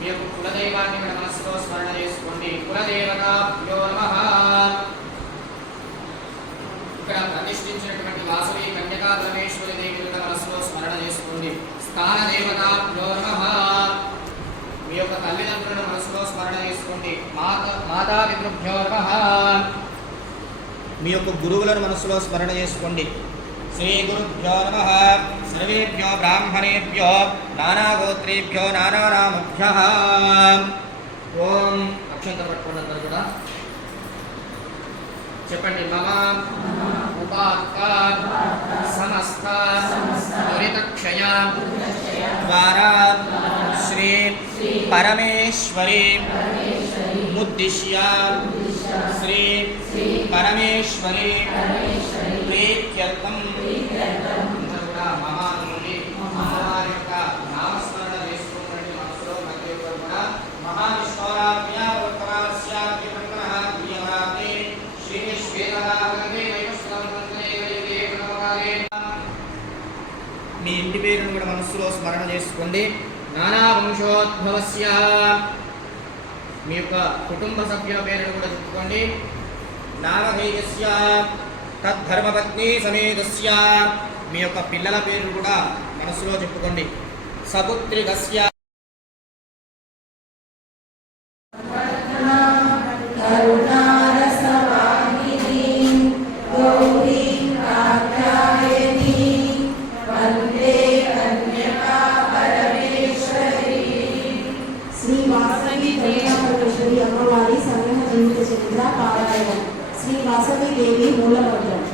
మీ కులదైవాన్ని మన మనసులో స్మరణ చేసుకోండి. కులదేవతాభ్యో నమః. ఇక్కడ ప్రతిష్ఠించినటువంటి వాసవి కన్యకా పరమేశ్వరి దేవిని మనసులో స్మరణ చేసుకోండి. స్థాన దేవతాభ్యో నమః. మీ యొక్క తల్లిదండ్రులను మనసులో స్మరణ చేసుకోండి. మాతాపితృభ్యో నమః. మీ యొక్క గురువులను మనసులో స్మరణ చేసుకోండి. శ్రీ గురుభ్యో నమః. సర్వేభ్యో బ్రాహ్మణేభ్యో నానాగోత్రేభ్యో నానానామభ్యః. ఓం అక్షంత పట్టుకున్నందరూ కూడా చెప్పండి. మమ ఉపాత్త సమస్త దురితక్షయ ద్వారా శ్రీ పరమేశ్వరి ముద్దిశ్య శ్రీ పరమేశ్వరి ప్రీత్యర్థం మహానుడి అమ్మవారి యొక్క నామస్మరణ చేసుకున్నటువంటి మనసులో ప్రతి ఒక్కరు కూడా మహావిష్ణోరాజ్ఞ శ్రీ మీ ఇంటి పేరును కూడా మనస్సులో స్మరణ చేసుకోండి. నానా వంశోద్భవస్య మీ యొక్క కుటుంబ సభ్యుల పేరును కూడా చెప్పుకోండి. నామధేయస్య తద్ధర్మపత్ని సమేతస్య మీ యొక్క పిల్లల పేరు కూడా మనసులో చెప్పుకోండి. సపుత్రికస్య శ్రీ వాసవి కన్యాపరమేశ్వరి అమ్మవారి సంగ్రహ జీవిత చరిత్ర పారాయణం. శ్రీ వాసవి దేవి మూలమంత్రం.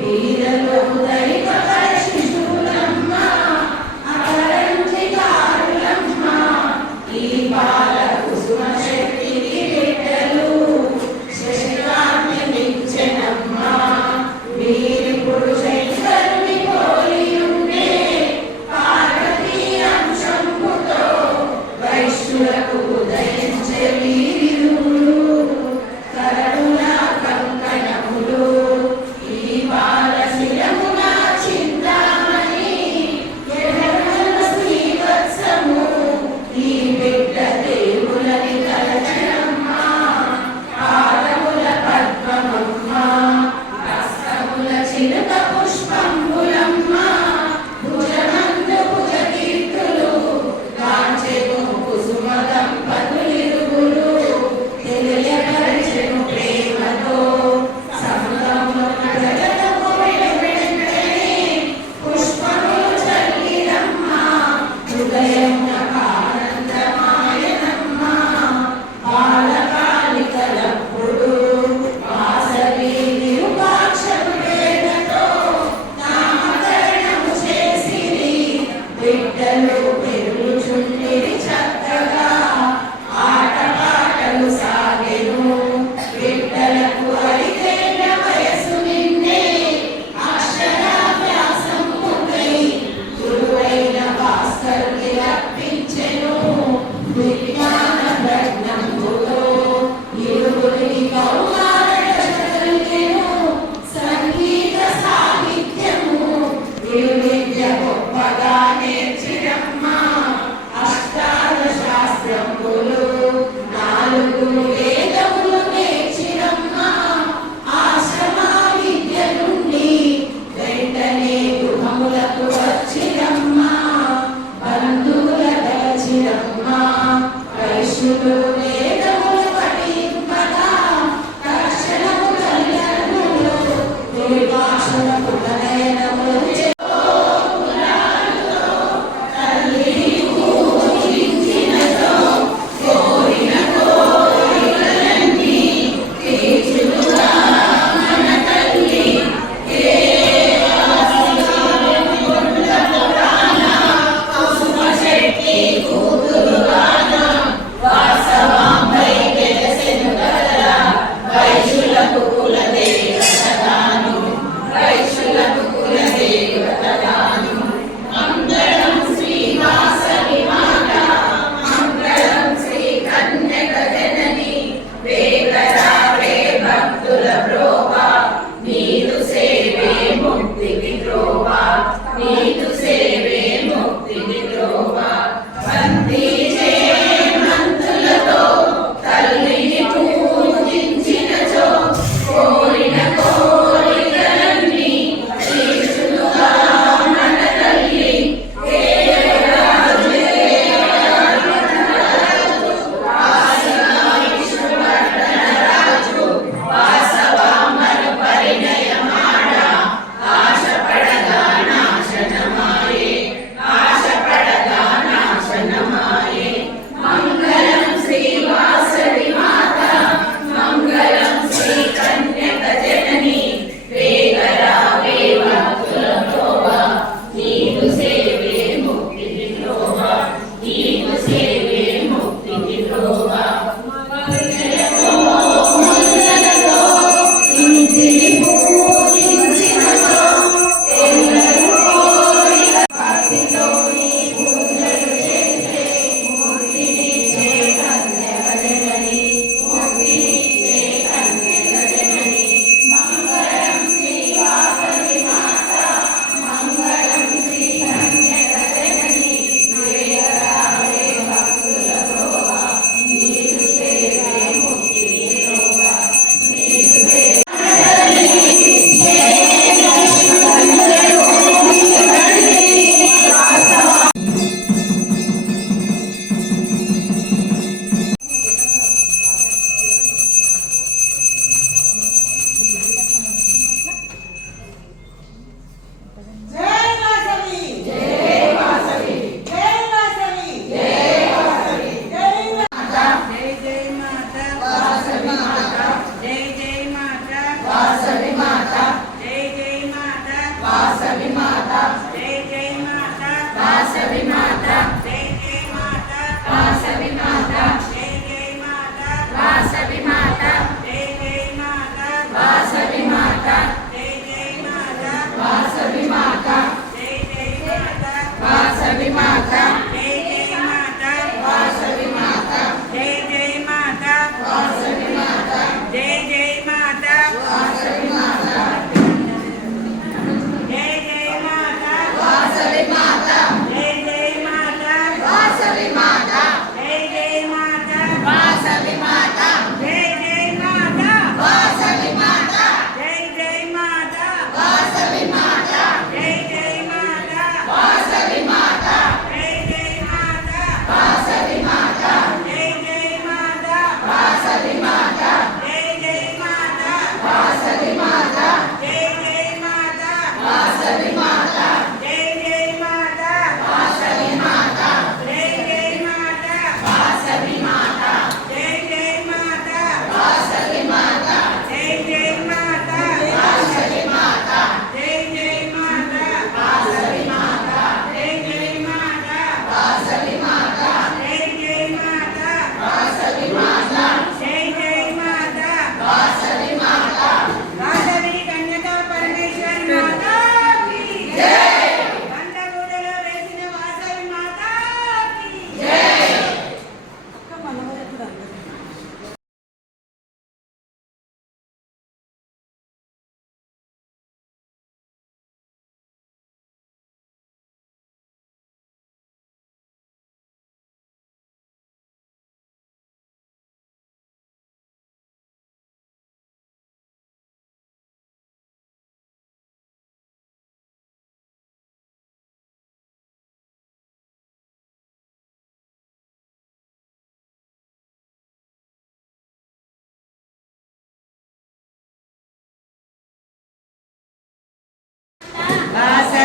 వీరలో లోకములకు వచ్చిరమ్మా బంధువుల దలచిరమ్మా వైశ్యులు వేదములు పఠింపగా తక్షణము కళ్యాణములు దేవాసులకు నయనములు వాసవా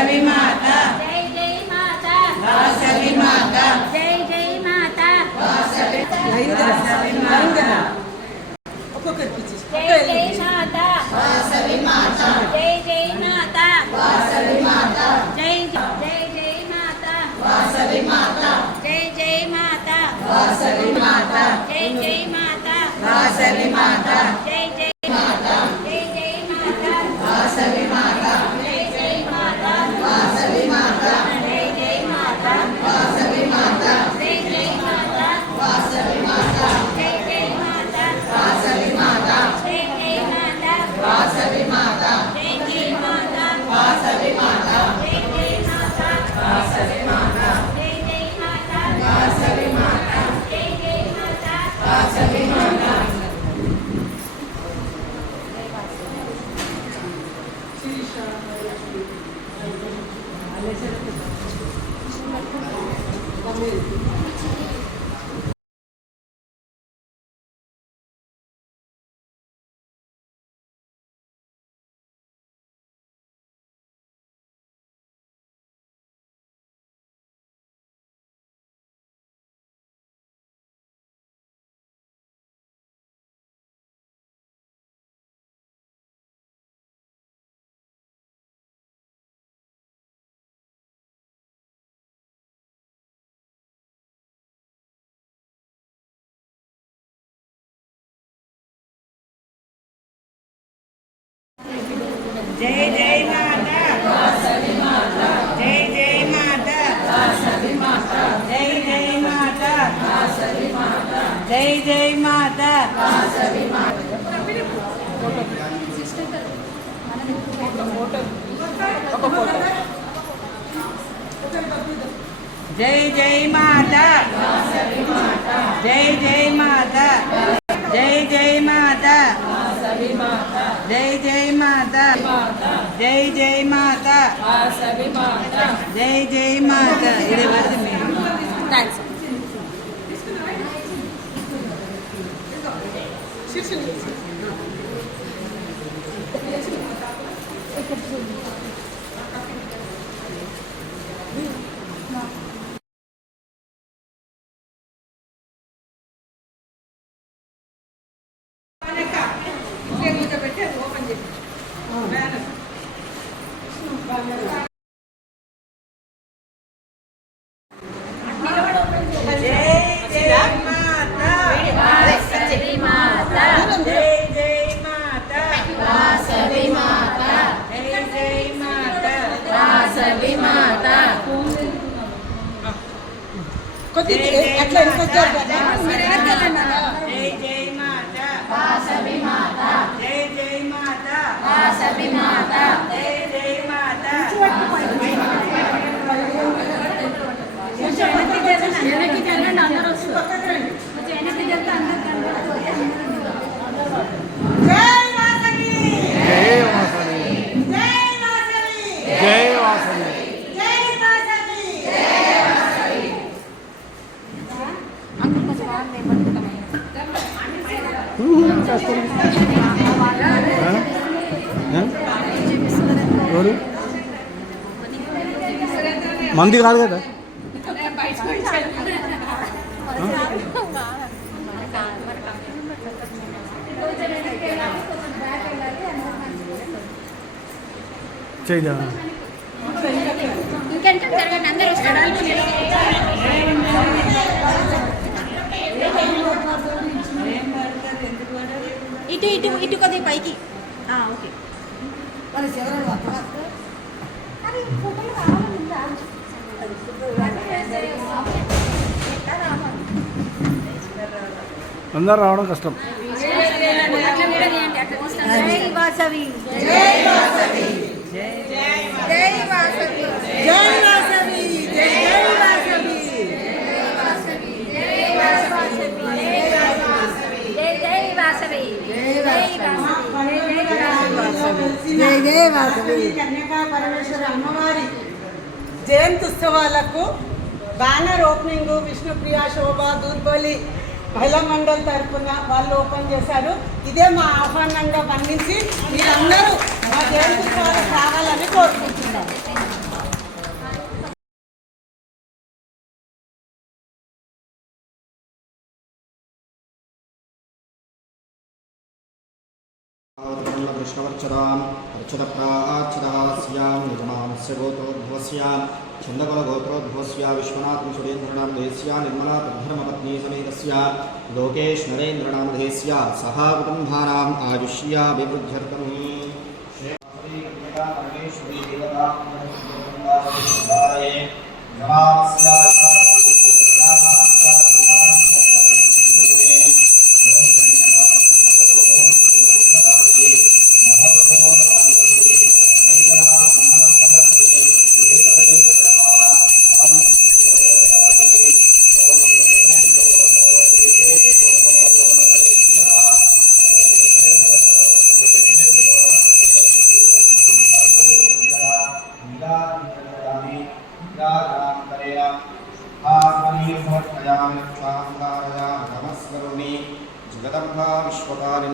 వాసవి మాత జై జై మాత వాసవి మాత జై జై మాత వాసవి మాత జై జై మాత వాసవి మాత జై జై మాత వాసవి మాత జై జై జై మాత వాసవి మాత జై జై మాత వాసవి మాత జై జై మాత వాసవి మాత జై జై మాత జై జై మాత వాసవి మాత జై జై మాత వాసవి మాత జై జై మాత వాసవి మాత జై జై మాత వాసవి మాత జై జై మాత వాసవి మాత జై జై మాత వాసవి మాత జై జై మాత వాసవి మాత జై జై మాత వాసవి మాత జై జై మాత వాసవి మాత జై జై మాత వాసవి మాత జై జై మాత వాసవి మాత జై జై మాత వాసవి మాత జై జై మాత వాసవి మాత జై జై మాత వాసవి మాత జై జై మాత వాసవి మాత జై జై మాత జై జై మాత వాసవి మాత జై జై మాత జై జై మాత వాసవి మాత జై జై మాత ఇది వద్దు మీరు జై జై మాత వాసవి మాత జై జై మాత వాసవి మాత జై జై మాత వాసవి మాత అట్లా జై జై మాత వాసవి మాత జై జై మాత వాసవి మాత జై జై మాత జై వాసవి ఎవరు మంది కాదు కదా చేయదా ఇంకెంత జరగండి అందరూ ఇటు ఇటు ఇటు కొద్దిగా పైకి ఓకే అందరు రావడం కష్టం జై వాసవి జై వాసవి జై వాసవి కన్యకా పరమేశ్వర అమ్మవారి జయంతి ఉత్సవాలకు బ్యానర్ ఓపెనింగ్ విష్ణుప్రియ శోభ దూర్బలి మహిళా మండలి తరఫున వాళ్ళు ఓపెన్ చేశారు. ఇదే మా ఆహ్వానంగా మన్నించి మీరందరూ మా జయంతి ఉత్సవాలకు రావాలని కోరుకుంటున్నాం. कृष्णवर्चदाम् अर्चतप्राच्छदः स्यां यजमानस्य गोत्रोद्भवस्य छन्दकुलगोत्रोद्भवस्य विश्वनाथं सुरेन्द्रनामधेयस्य निर्मला तद्धर्मपत्नी समेतस्य लोकेश नरेन्द्रनामधेयस्य सह कुटुम्बानाम् आयुष्या विवृद्ध्यर्थम् परमेश्वरी देवता जगदम्बा विश्वकारिणी